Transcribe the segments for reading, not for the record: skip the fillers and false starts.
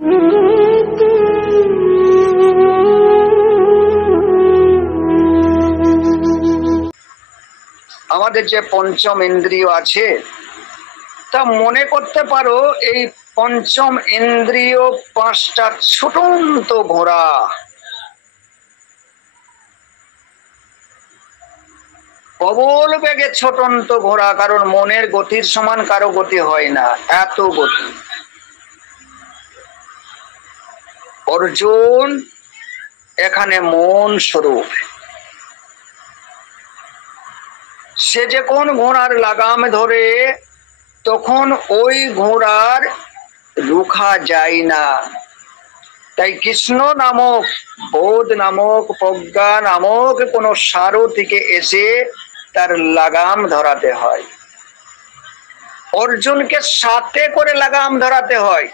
আমাদের যে পঞ্চম ইন্দ্রিয় আছে তা মনে করতে পারো এই পঞ্চম ইন্দ্রিয় পাঁচটা ছোটন্ত ঘোড়া। প্রবল বেগে ছোটন্ত ঘোড়া, কারণ মনের গতির সমান কারো গতি হয় না, এত গতি। অর্জুন এখানে মন স্বরূপ, সে যখন ঘোড়ার লাগাম ধরে তখন ওই ঘোড়ার রুখা যায় না। তাই কৃষ্ণ নামক, বোধ নামক, প্রজ্ঞা নামক কোন সারথিকে এসে তার লাগাম ধরাতে হয়। অর্জুনকে সাথে করে লাগাম ধরাতে হয়।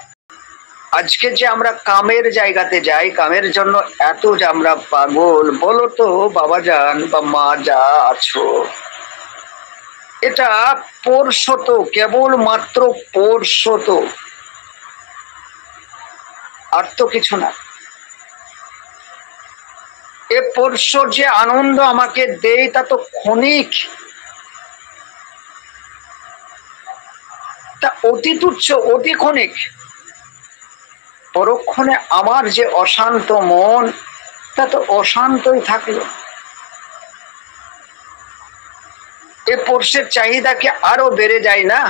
আজকে যে আমরা কামের জায়গাতে যাই, কামের জন্য এত যে আমরা পাগল, বলো তো বাবাজান বা মা যা আছো, এটা পরশত, কেবল মাত্র পরশত, আর তো কিছু না। এ পরশ যে আনন্দ আমাকে দেয় তা তো ক্ষণিক, তা অতি তুচ্ছ, অতি ক্ষণিক। পরক্ষণে আমার যে অশান্ত মন, তা তো অশান্তই থাকলো। এ পরশের চাহিদা কি আরো বেড়ে যায় না?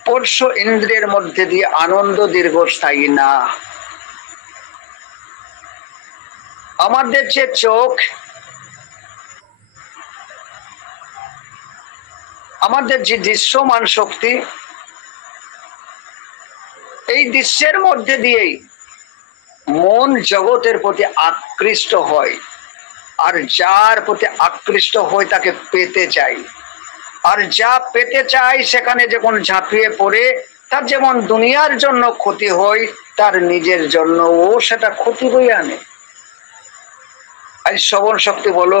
স্পর্শ ইন্দ্রিয়ের মধ্যে দিয়ে আনন্দ দীর্ঘস্থায়ী না। আমাদের যে চোখ, আমাদের যে দৃশ্যমান শক্তি, এই দৃশ্যের মধ্যে দিয়েই মন জগতের প্রতি আকৃষ্ট হয়, আর যার প্রতি আকৃষ্ট হয় তাকে পেতে চাই। আর যা পেতে চাই সেখানে যখন ঝাঁপিয়ে পড়ে তার যেমন দুনিয়ার জন্য ক্ষতি হয়, তার নিজের জন্য ও সেটা ক্ষতি বয়ে আনে। আজ শ্রবণ শক্তি বলো,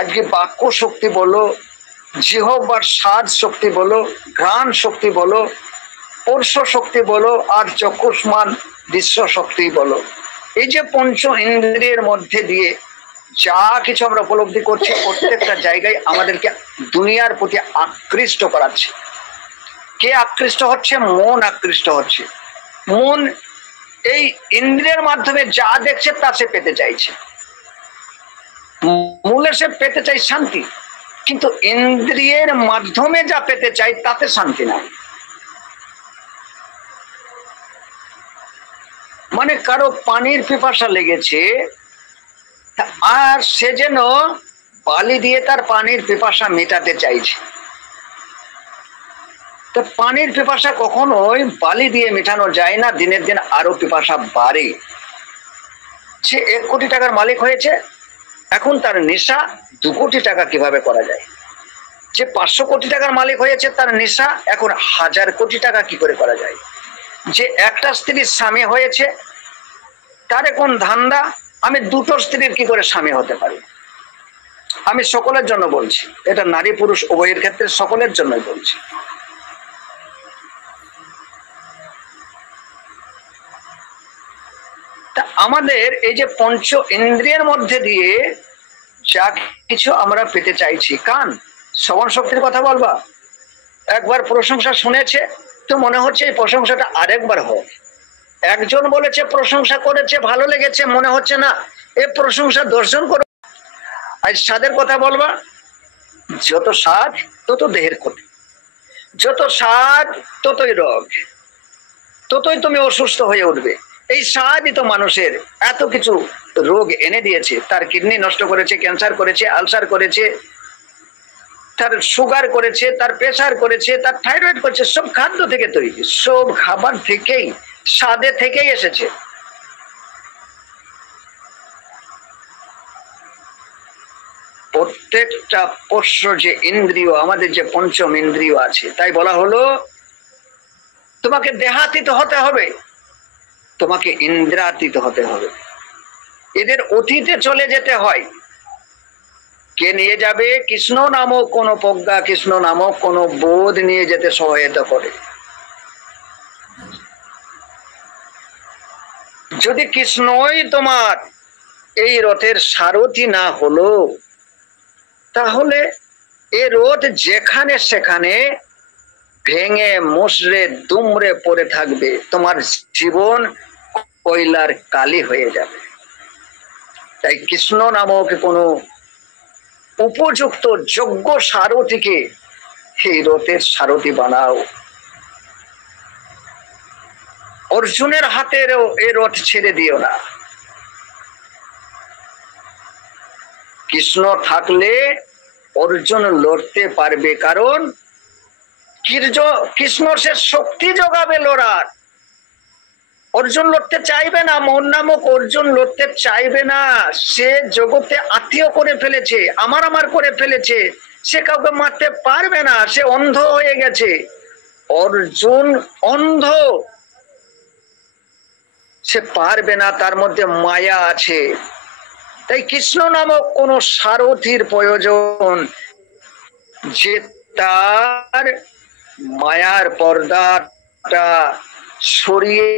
আজকে বাক্য শক্তি বলো, জিহ্বার স্বাদ শক্তি বলো, ঘ্রাণ শক্তি বলো, স্পর্শ শক্তি বলো, আর চক্ষুষ্মান দৃশ্য শক্তি বলো, এই যে পঞ্চ ইন্দ্রিয়ের মধ্যে দিয়ে যা কিছু আমরা উপলব্ধি করছি, প্রত্যেকটা জায়গায় আমাদেরকে দুনিয়ার প্রতি আকৃষ্ট করাচ্ছে। কে আকৃষ্ট হচ্ছে? মন আকৃষ্ট হচ্ছে। মন এই ইন্দ্রিয়ের মাধ্যমে যা দেখছে তা সে পেতে চাইছে। মূলে সে পেতে চাই শান্তি, কিন্তু ইন্দ্রিয়ের মাধ্যমে যা পেতে চাই তাতে শান্তি নাই। মানে কারো পানির পিপাসা লেগেছে, আর সে যেন বালি দিয়ে তার পানির পিপাসা মেটাতে চাইছে। তো পানির পিপাসা কখনোই বালি দিয়ে মেটানো যায় না, দিনের দিন আরো পিপাসা বাড়ে। সে 1 কোটি টাকার মালিক হয়েছে, এখন তার নেশা 2 কোটি টাকা কিভাবে করা যায়। যে 500 কোটি টাকার মালিক হয়েছে, তার নেশা এখন 1000 কোটি টাকা কি করে করা যায়। যে একটা স্ত্রীর স্বামী হয়েছে, তার এখন ধান্দা আমি 2টো স্ত্রীর কি করে স্বামী হতে পারি। আমি সকলের জন্য বলছি, এটা নারী পুরুষ উভয়ের ক্ষেত্রে সকলের জন্যই বলছি। তা আমাদের এই যে পঞ্চ ইন্দ্রিয়ের মধ্যে দিয়ে যা কিছু আমরা পেতে চাইছি, কান শ্রবণ শক্তির কথা বলবা, একবার প্রশংসা শুনেছে তো মনে হচ্ছে এই প্রশংসাটা আরেকবার হোক। একজন বলেছে, প্রশংসা করেছে, ভালো লেগেছে, মনে হচ্ছে না এ প্রশংসা 10 জন করে। আজ স্বাদের কথা বলবা, যত স্বাদ তত দেহের ক্ষতি, যত স্বাদ ততই রোগ, ততই তুমি অসুস্থ হয়ে উঠবে। এই স্বাদই তো মানুষের এত কিছু রোগ এনে দিয়েছে। তার কিডনি নষ্ট করেছে, ক্যান্সার করেছে, আলসার করেছে, তার সুগার করেছে, তার প্রেসার করেছে, তার থাইরয়েড করেছে। সব খাদ্য থেকে তৈরি, সব খাবার থেকেই, স্বাদে থেকেই এসেছে। প্রত্যেকটা পোষ্য যে ইন্দ্রিয়, আমাদের যে পঞ্চম ইন্দ্রিয় আছে, তাই বলা হলো তোমাকে দেহাতীত হতে হবে, তোমাকে ইন্দ্রাতীত হতে হবে। এদের অতীতে চলে যেতে হয়, কে নিয়ে যাবে? কৃষ্ণ নামক কোন প্রজ্ঞা, কৃষ্ণ নামক কোন বোধ নিয়ে যেতে সহায়তা করে। যদি কৃষ্ণই তোমার এই রথের সারথি না হলো, তাহলে এ রথ যেখানে সেখানে ভেঙে মুষড়ে দুমড়ে পড়ে থাকবে, তোমার জীবন কয়লার কালি হয়ে যাবে। তাই কৃষ্ণ নামক কোন উপযুক্ত যোগ্য সারথিকে এই রথের সারথি বানাও। অর্জুনের হাতেরও এ রথ ছেড়ে দিও না। কৃষ্ণ থাকলে অর্জুন লড়তে পারবে, কারণ কৃষ্ণ সে শক্তি যোগাবে লড়ার। অর্জুন লড়তে চাইবে না, মন নামক অর্জুন লড়তে চাইবে না। সে জগতে আত্মীয় করে ফেলেছে, আমার করে ফেলেছে, সে কাউকে মারতে পারবে না, সে অন্ধ হয়ে গেছে। অর্জুন অন্ধ, সে পারবে না, তার মধ্যে মায়া আছে। তাই কৃষ্ণ নামক কোন সারথির প্রয়োজন, যে তার মায়ার পর্দাটা সরিয়ে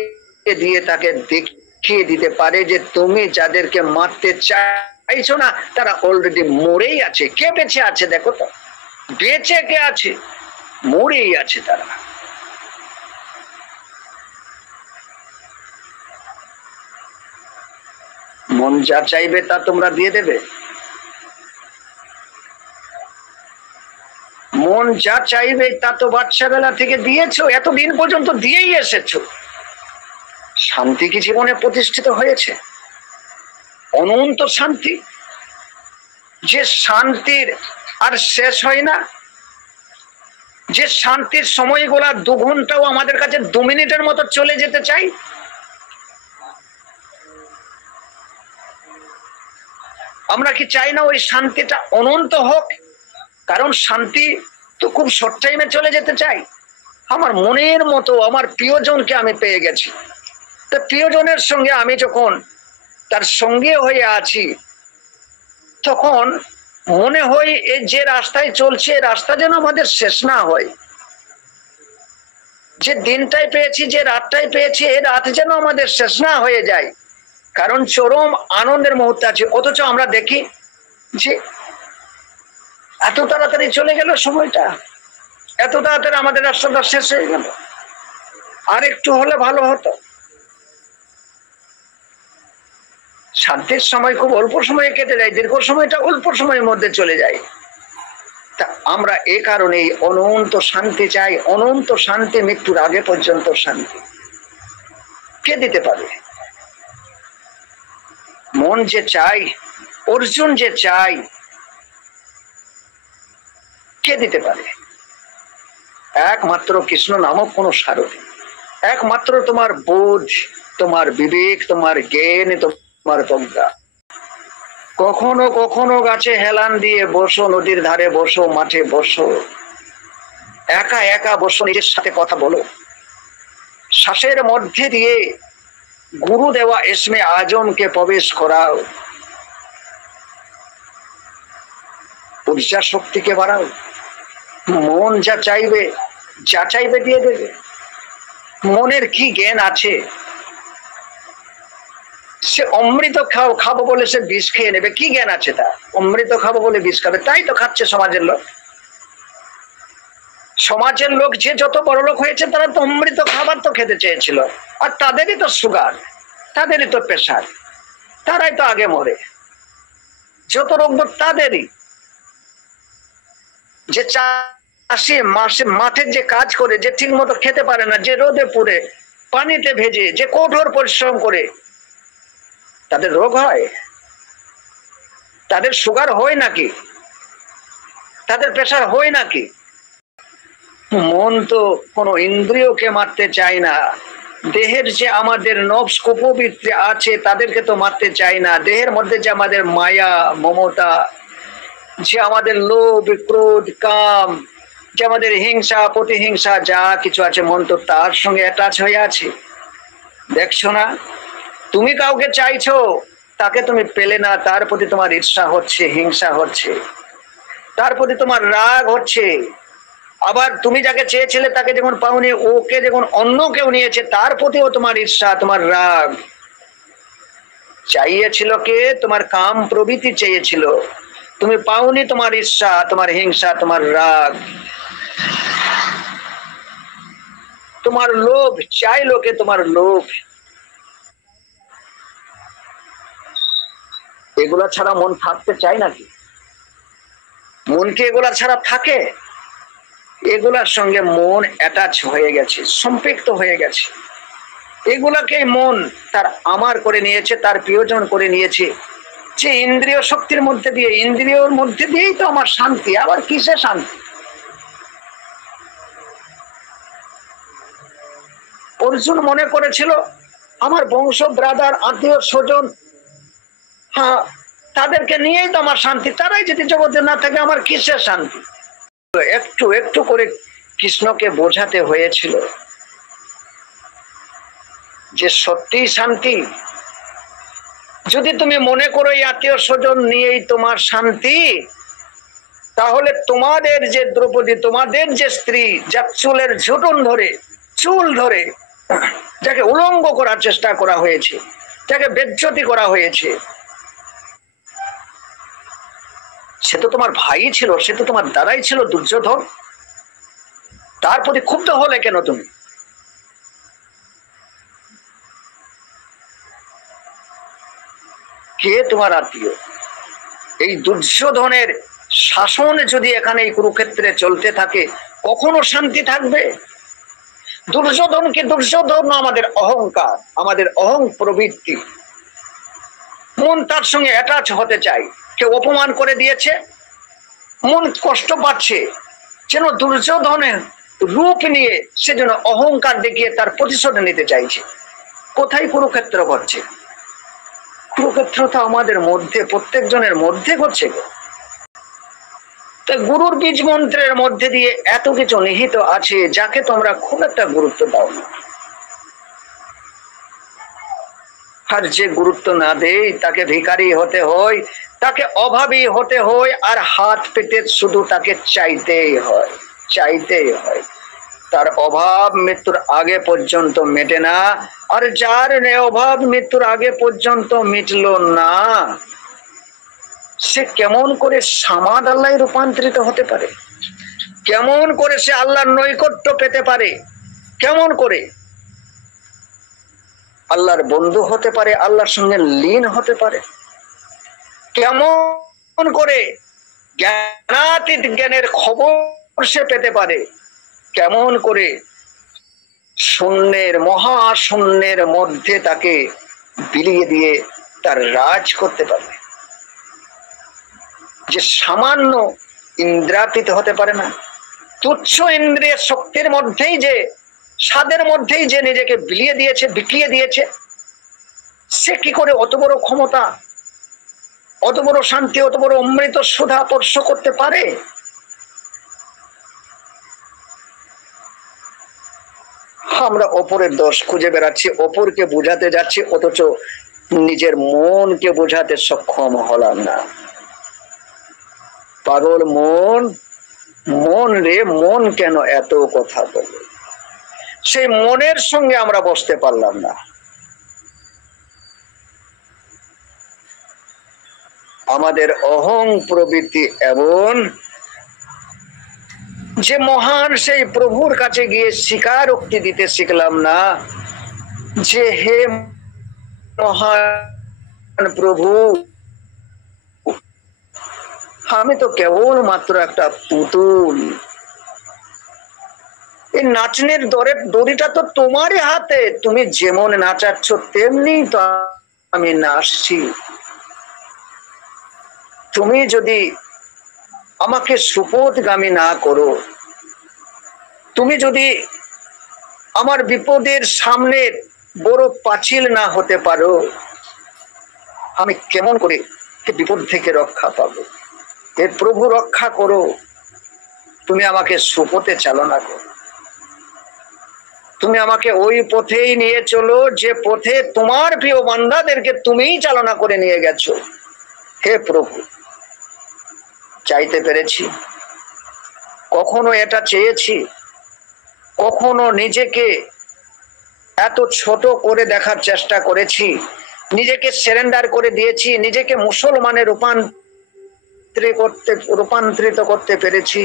দিয়ে তাকে দেখিয়ে দিতে পারে যে তুমি যাদেরকে মারতে চাইছো না তারা অলরেডি মরেই আছে। কে বেঁচে আছে দেখো তো, বেঁচে কে আছে? মরেই আছে তারা। মন যা চাইবে তা তোমরা দিয়ে দেবে? মন যা চাইবে তা তো বাচ্চা বেলা থেকে দিয়েছো, এতদিন পর্যন্ত দিয়েই এসেছো। শান্তি কি জীবনে প্রতিষ্ঠিত হয়েছে? অনন্ত শান্তি, যে শান্তির আর শেষ হয় না, যে শান্তির সময়গুলা 2 ঘন্টাও আমাদের কাছে 2 মিনিটের মতো চলে যেতে চাই। আমরা কি চাই না ওই শান্তিটা অনন্ত হোক? কারণ শান্তি তো খুব শর্ট টাইমে চলে যেতে চাই। আমার মনের মতো আমার প্রিয়জনকে আমি পেয়ে গেছি, তো প্রিয়জনের সঙ্গে আমি যখন তার সঙ্গে হয়ে আছি, তখন মনে হয় এই যে রাস্তায় চলছে রাস্তা যেন আমাদের শেষ না হয়। যে দিনটাই পেয়েছি, যে রাতটাই পেয়েছি, এই রাত যেন আমাদের শেষ না হয়ে যায়। কারণ চরম আনন্দের মুহূর্ত আছে, অথচ আমরা দেখি যে এত তাড়াতাড়ি চলে গেল সময়টা, এত তাড়াতাড়ি আমাদের রাস্তাটা শেষ হয়ে গেল, আর একটু হলে ভালো হতো। শান্তির সময় খুব অল্প সময়ে কেটে যায়, দীর্ঘ সময়টা অল্প সময়ের মধ্যে চলে যায়। তা আমরা এ কারণেই অনন্ত শান্তি চাই। অনন্ত শান্তি, মৃত্যুর আগে পর্যন্ত শান্তি কে দিতে পারে? মন যে চাই, অর্জুন যে চাই, কে দিতে পারে? একমাত্র কৃষ্ণ নামক কোন সারথি, একমাত্র তোমার বোধ, তোমার বিবেক, তোমার জ্ঞান, তোমার প্রজ্ঞা। কখনো কখনো গাছে হেলান দিয়ে বসো, নদীর ধারে বসো, মাঠে বসো, একা একা বসো, নিজের সাথে কথা বলো। শ্বাসের মধ্যে দিয়ে গুরু দেওয়া ইসমে আজমকে প্রবেশ করাও, ঊর্জা শক্তিকে বাড়াও। মন যা চাইবে, যা চাইবে দিয়ে দেবে। মনের কি জ্ঞান আছে? সে অমৃত খাবো বলে সে বিষ খেয়ে নেবে, কি জ্ঞান আছে তা? অমৃত খাবো বলে বিষ খাবে, তাই তো খাচ্ছে সমাজের লোক। সমাজের লোক যে যত বড় লোক হয়েছে তারা তো অমৃত খাবার তো খেতে চেয়েছিল, আর তাদেরই তো সুগার, তাদেরই তো প্রেশার, তারাই তো আগে মরে। যত রোগ তাদেরই। যে চাষি মাঠে যে কাজ করে, যে ঠিক মতো খেতে পারে না, যে রোদে পুড়ে পানিতে ভেজে, যে কঠোর পরিশ্রম করে, তাদের রোগ হয়? তাদের সুগার হয় নাকি? তাদের প্রেশার হয় নাকি? মন তো কোনো ইন্দ্রিয়কে মারতে চায় না। দেহের যে আমাদের নফস কুপবিত্র আছে তাদেরকে তো মারতে চাই না। দেহের মধ্যে যে আমাদের মায়া, মমতা, যে আমাদের লোভ, ক্রোধ, কাম, যে আমাদের হিংসা, প্রতিহিংসা, যা কিছু আছে, মন তো তার সঙ্গে অ্যাটাচ হয়ে আছে। দেখছো না? তুমি কাউকে চাইছো, তাকে তুমি পেলে না, তার প্রতি তোমার ঈর্ষা হচ্ছে, হিংসা হচ্ছে, তার প্রতি তোমার রাগ হচ্ছে। আবার তুমি যাকে চেয়েছিলে তাকে যখন পাওনি, ওকে যখন অন্য কেউ নিয়েছে তার প্রতিও তোমার ঈর্ষা, তোমার রাগ। চাইয়েছিল কে? তোমার কাম প্রবৃত্তি চেয়েছিল, তুমি পাওনি, তোমার ঈর্ষা, তোমার হিংসা, তোমার রাগ, তোমার লোভ, চাই লোকে, তোমার লোভ। এগুলা ছাড়া মন থাকতে চায় নাকি? মনকে এগুলা ছাড়া থাকে? এগুলার সঙ্গে মন অ্যাটাচ হয়ে গেছে, সম্পৃক্ত হয়ে গেছে। এগুলাকে মন তার আমার করে নিয়েছে, তার প্রিয়জন করে নিয়েছে। যে ইন্দ্রিয় শক্তির মধ্যে দিয়ে, ইন্দ্রিয়র মধ্যে দিয়েই তো আমার শান্তি, আবার কিসে শান্তি? অর্জুন মনে করেছিল আমার বংশ, ব্রাদার, আত্মীয় স্বজন, হ্যাঁ, তাদেরকে নিয়েই তো আমার শান্তি, তারাই যদি জগতে না থাকে আমার কিসের শান্তি? একটু একটু করে কৃষ্ণকে বোঝাতে হয়েছিল যে সত্যি শান্তি যদি তুমি মনে করো এই আত্মীয় স্বজন নিয়েই তোমার শান্তি, তাহলে তোমাদের যে দ্রৌপদী, তোমাদের যে স্ত্রী, যার চুলের ঝুটন ধরে, চুল ধরে যাকে উলঙ্গ করার চেষ্টা করা হয়েছে, যাকে বেজ্জতি করা হয়েছে, সে তো তোমার ভাই ছিল, সে তো তোমার দাদাই ছিল দুর্যোধন। তার প্রতি ক্ষুব্ধ হলে কেন তুমি? কে তোমার আত্মীয়? এই দুর্যোধনের শাসন যদি এখানে এই কুরুক্ষেত্রে চলতে থাকে, কখনো শান্তি থাকবে? দুর্যোধনকে দুর্যোধন আমাদের অহংকার, আমাদের অহং প্রবৃত্তি, মন তার সঙ্গে অ্যাটাচ হতে চাই। কেউ অপমান করে দিয়েছে, মন কষ্ট পাচ্ছে, যেন দুর্যোধনের রূপ নিয়ে সে যেন অহংকার দেখিয়ে তার প্রতিশোধ নিতে চাইছে। কোথায় কুরুক্ষেত্র ঘটছে? কুরুক্ষেত্র তো আমাদের মধ্যে, প্রত্যেক জনের মধ্যে ঘটছে। তাই গুরুর বীজ মন্ত্রের মধ্যে দিয়ে এত কিছু নিহিত আছে যাকে তোমরা খুব একটা গুরুত্ব দাও না। আর যে গুরুত্ব না দেয় তাকে ভিখারি হতে হয়, তাকে অভাবী হতে হয়, আর হাত পেতে শুধু তাকে চাইতেই হয়, চাইতেই হয়। তার অভাব মৃত্যুর আগে পর্যন্ত মেটে না, আর যার অভাব মৃত্যুর আগে পর্যন্ত মিটল না, সে কেমন করে সামাদ আল্লাহ রূপান্তরিত হতে পারে? কেমন করে সে আল্লাহর নৈকট্য পেতে পারে? কেমন করে আল্লাহর বন্ধু হতে পারে, আল্লাহর সঙ্গে লীন হতে পারে? কেমন করে জ্ঞানাতীত জ্ঞানের খবর সে পেতে পারে? কেমন করে শূন্যের, মহাশূন্যের মধ্যে তাকে বিলিয়ে দিয়ে তার রাজ করতে পারবে? যে সামান্য ইন্দ্রাতীত হতে পারে না, তুচ্ছ ইন্দ্রিয় শক্তির মধ্যেই, যে স্বাদের মধ্যেই যে নিজেকে বিলিয়ে দিয়েছে, বিকিয়ে দিয়েছে, সে কি করে অত বড় ক্ষমতা, অত বড় শান্তি, অত বড় অমৃত সুধা স্পর্শ করতে পারে? আমরা অপরের দোষ খুঁজে বেড়াচ্ছি, অপরকে বোঝাতে যাচ্ছি, অথচ নিজের মনকে বোঝাতে সক্ষম হলাম না। পাগল মন, মন রে মন, কেন এত কথা বলে? সেই মনের সঙ্গে আমরা বসতে পারলাম না। আমাদের অহং প্রবৃত্তি এমন যে মহান সেই প্রভুর কাছে গিয়ে স্বীকারোক্তি দিতে শিখলাম না যে হে মহান প্রভু, আমি তো কেবল মাত্র একটা পুতুল, এই নাচনের দড়িটা তো তোমারই হাতে, তুমি যেমন নাচাচ্ছ তেমনি তো আমি নাচছি। তুমি যদি আমাকে সুপথগামী না করো, তুমি যদি আমার বিপদের সামনে বড় পাঁচিল না হতে পারো, আমি কেমন করে বিপদ থেকে রক্ষা পাবো? এর প্রভু রক্ষা করো, তুমি আমাকে সুপথে চালনা করো। তুমি আমাকে ওই পথেই নিয়ে চলো যে পথে তোমার প্রিয় বান্দাদেরকে তুমিই চালনা করে নিয়ে গেছো। হে প্রভু, চাইতে পেরেছি? কখনো এটা চেয়েছি? কখনো নিজেকে এত ছোট করে দেখার চেষ্টা করেছি? নিজেকে সারেন্ডার করে দিয়েছি? নিজেকে মুসলমানে রূপান্তরিত করতে পেরেছি?